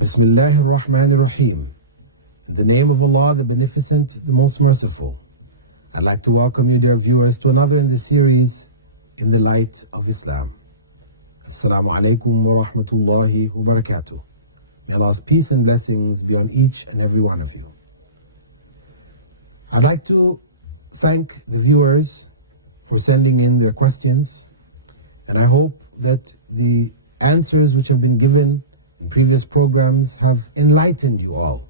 Bismillahir Rahmanir Rahim. In the name of Allah, the Beneficent, the Most Merciful. I'd like to welcome you, dear viewers, to another in the series, In the Light of Islam. Assalamu alaikum wa rahmatullahi wa barakatuh. May Allah's peace and blessings be on each and every one of you. I'd like to thank the viewers for sending in their questions, and I hope that the answers which have been given in previous programs have enlightened you all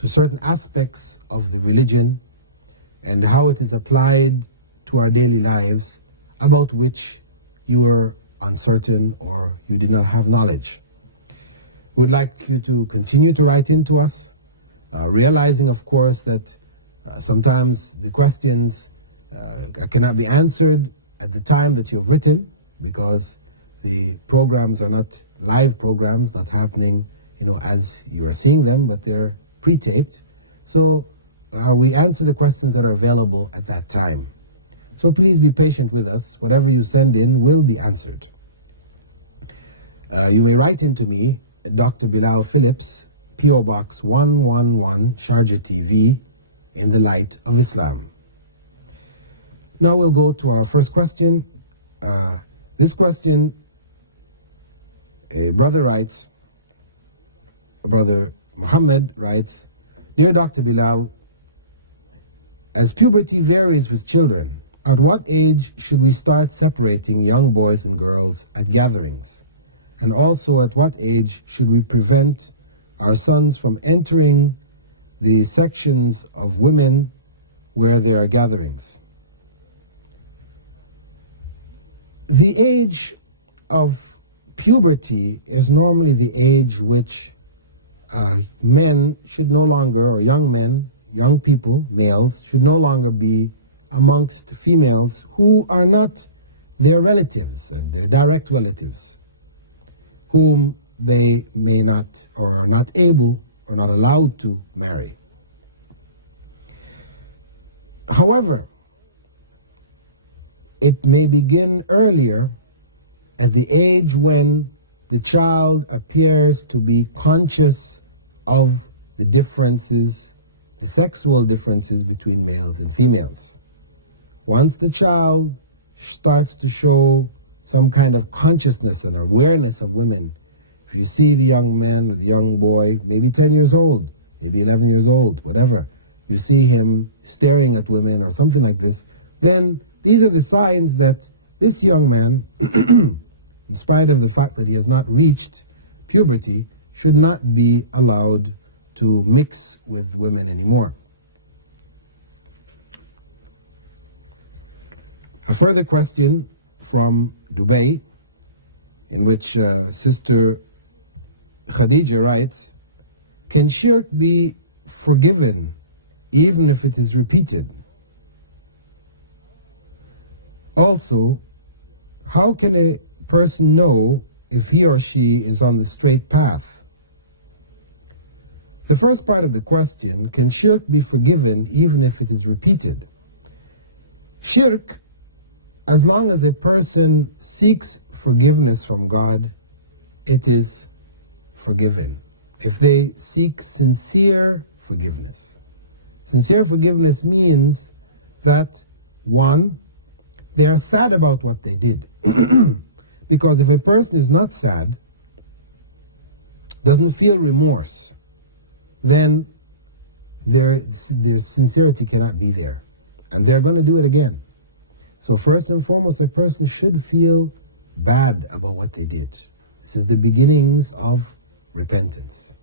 to certain aspects of the religion and how it is applied to our daily lives, about which you were uncertain or you did not have knowledge. We'd like you to continue to write into us, realizing, of course, that sometimes the questions cannot be answered at the time that you've written, because the programs are not live programs, not happening, as you are seeing them, but they're pre-taped. So we answer the questions that are available at that time. So please be patient with us. Whatever you send in will be answered. You may write into me, Dr. Bilal Phillips, P.O. Box 111, Sharjah TV, in the Light of Islam. Now we'll go to our first question. This question, a brother Muhammad writes, Dear Dr. Bilal, as puberty varies with children, at what age should we start separating young boys and girls at gatherings? And also, at what age should we prevent our sons from entering the sections of women where there are gatherings? The age of puberty is normally the age which men should no longer, or young men, young people, males, should no longer be amongst females who are not their relatives and their direct relatives, whom they may not, or are not able, or not allowed to marry. However, it may begin earlier, at the age when the child appears to be conscious of the differences, the sexual differences between males and females. Once the child starts to show some kind of consciousness and awareness of women, if you see the young man or the young boy, maybe 10 years old, maybe 11 years old, whatever, you see him staring at women or something like this, then these are the signs that this young man, in spite of the fact that he has not reached puberty, should not be allowed to mix with women anymore. A further question from Dubai, in which Sister Khadija writes, can shirk be forgiven even if it is repeated? Also, how can a person know if he or she is on the straight path? The first part of the question, can shirk be forgiven even if it is repeated? Shirk, as long as a person seeks forgiveness from God, it is forgiven. If they seek sincere forgiveness. Sincere forgiveness means that, one, they are sad about what they did. Because if a person is not sad, doesn't feel remorse, then their sincerity cannot be there. And they're going to do it again. So first and foremost, a person should feel bad about what they did. This is the beginnings of repentance.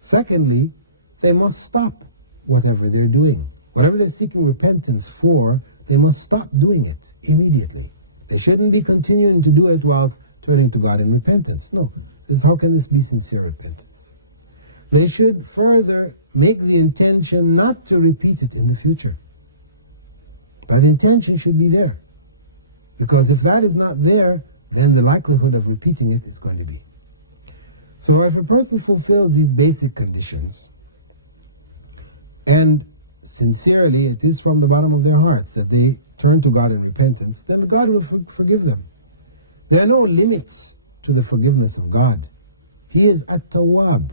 Secondly, they must stop whatever they're doing. Whatever they're seeking repentance for, they must stop doing it immediately. They shouldn't be continuing to do it while turning to God in repentance. No. How can this be sincere repentance? They should further make the intention not to repeat it in the future. That intention should be there. Because if that is not there, then the likelihood of repeating it is going to be. So if a person fulfills these basic conditions, and sincerely it is from the bottom of their hearts that they turn to God in repentance, then God will forgive them. There are no limits to the forgiveness of God. He is At-Tawwab.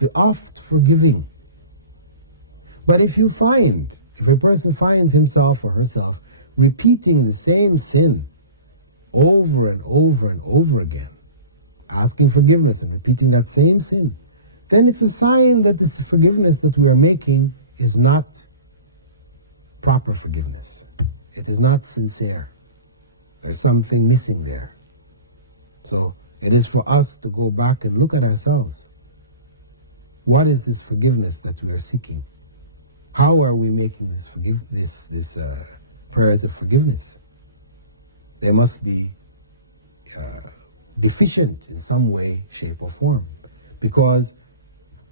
the oft forgiving. But if a person finds himself or herself repeating the same sin over and over and over again, asking forgiveness and repeating that same sin, then it's a sign that this forgiveness that we are making is not proper forgiveness. It is not sincere. There's something missing there. So it is for us to go back and look at ourselves. What is this forgiveness that we are seeking? How are we making this prayers of forgiveness? They must be deficient in some way, shape, or form, because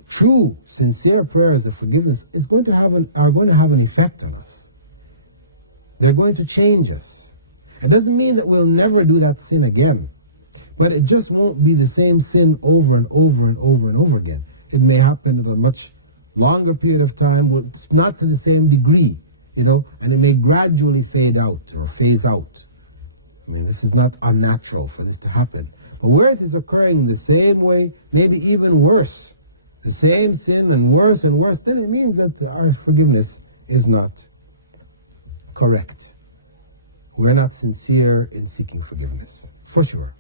true, sincere prayers of forgiveness are going to have an effect on us. They're going to change us. It doesn't mean that we'll never do that sin again, but it just won't be the same sin over and over and over and over again. It may happen in a much longer period of time, not to the same degree, and it may gradually fade out or phase out. I mean, this is not unnatural for this to happen. But where it is occurring in the same way, maybe even worse, the same sin and worse, then it means that our forgiveness is not correct. We're not sincere in seeking forgiveness, for sure.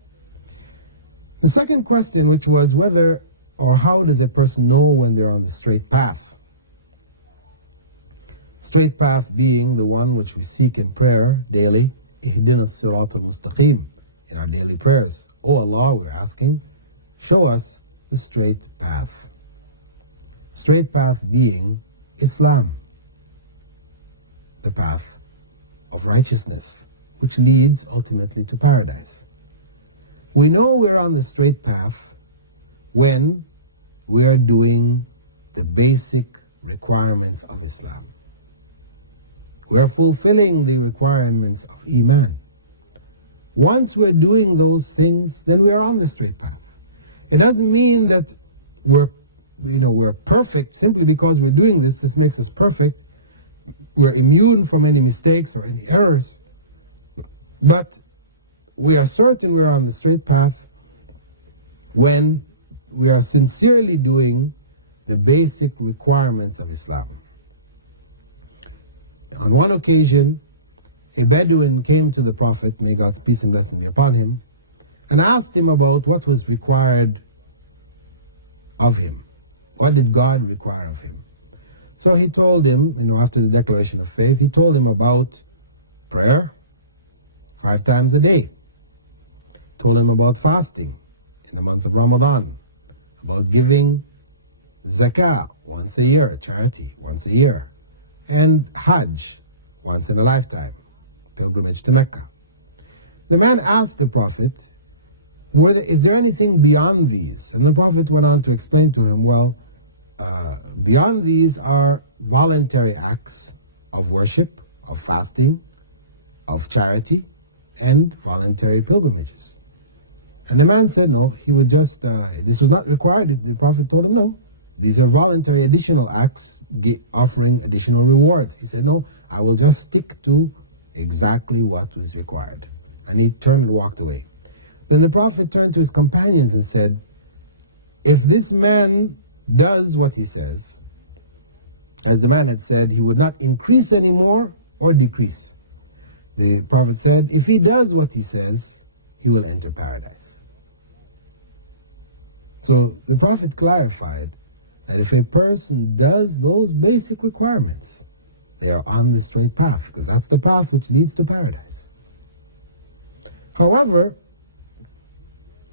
The second question, which was whether or how does a person know when they're on the straight path? Straight path being the one which we seek in prayer daily, Ihdina as-sirat al-mustaqim, in our daily prayers. Oh Allah, we're asking, show us the straight path. Straight path being Islam, the path of righteousness, which leads ultimately to paradise. We know we're on the straight path when we are doing the basic requirements of Islam. We are fulfilling the requirements of Iman. Once we're doing those things, then we are on the straight path. It doesn't mean that we're perfect simply because we're doing this. This makes us perfect. We're immune from any mistakes or any errors. But we are certain we're on the straight path when we are sincerely doing the basic requirements of Islam. On one occasion, a Bedouin came to the Prophet, may God's peace and blessing be upon him, and asked him about what was required of him. What did God require of him? So he told him, after the declaration of faith, he told him about prayer 5 times a day. Told him about fasting in the month of Ramadan, about giving zakah once a year, charity once a year, and Hajj once in a lifetime, pilgrimage to Mecca. The man asked the Prophet, is there anything beyond these? And the Prophet went on to explain to him, beyond these are voluntary acts of worship, of fasting, of charity, and voluntary pilgrimages. And the man said no, he would just, this was not required. The Prophet told him no, these are voluntary additional acts offering additional rewards. He said no, I will just stick to exactly what was required. And he turned and walked away. Then the Prophet turned to his companions and said, if this man does what he says, as the man had said, he would not increase anymore or decrease. The Prophet said, if he does what he says, he will enter paradise. So the Prophet clarified that if a person does those basic requirements, they are on the straight path, because that's the path which leads to paradise. However,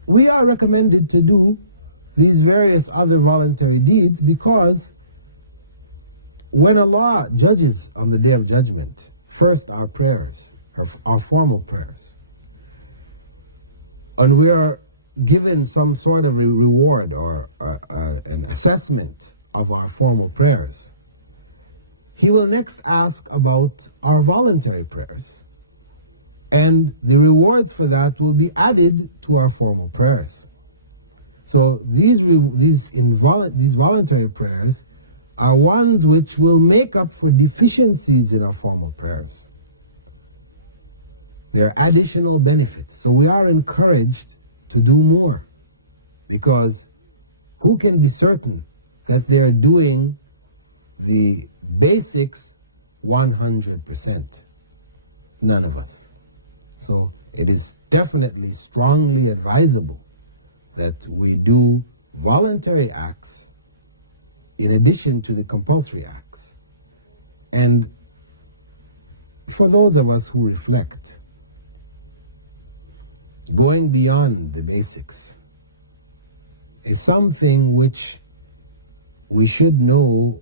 we are recommended to do these various other voluntary deeds because when Allah judges on the Day of Judgment, first our prayers, our formal prayers, and we are given some sort of a reward or an assessment of our formal prayers, He will next ask about our voluntary prayers. And the rewards for that will be added to our formal prayers. So these voluntary prayers are ones which will make up for deficiencies in our formal prayers. They're additional benefits. So we are encouraged to do more. Because who can be certain that they're doing the basics 100%. None of us. So it is definitely strongly advisable that we do voluntary acts in addition to the compulsory acts. And for those of us who reflect, going beyond the basics is something which we should know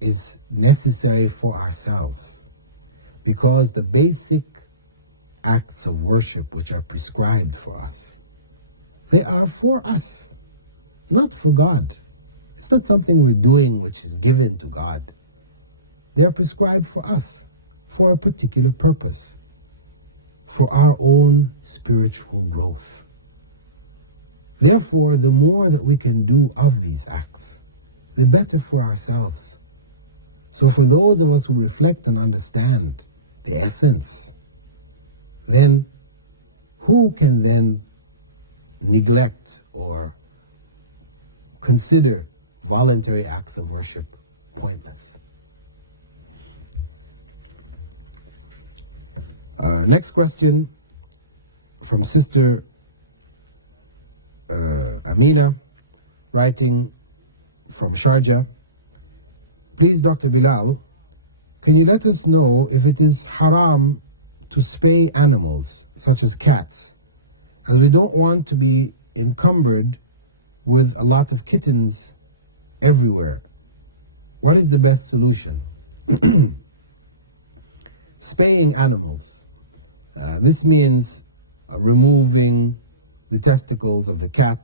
is necessary for ourselves, because the basic acts of worship which are prescribed for us, they are for us, not for God. It's not something we're doing which is given to God. They are prescribed for us, for a particular purpose, for our own spiritual growth. Therefore, the more that we can do of these acts, the better for ourselves. So for those of us who reflect and understand the essence, then who can then neglect or consider voluntary acts of worship pointless? Next question from Sister Ameena, writing from Sharjah. Please, Dr. Bilal, can you let us know if it is haram to spay animals, such as cats, as we don't want to be encumbered with a lot of kittens everywhere? What is the best solution? Spaying animals. This means removing the testicles of the cat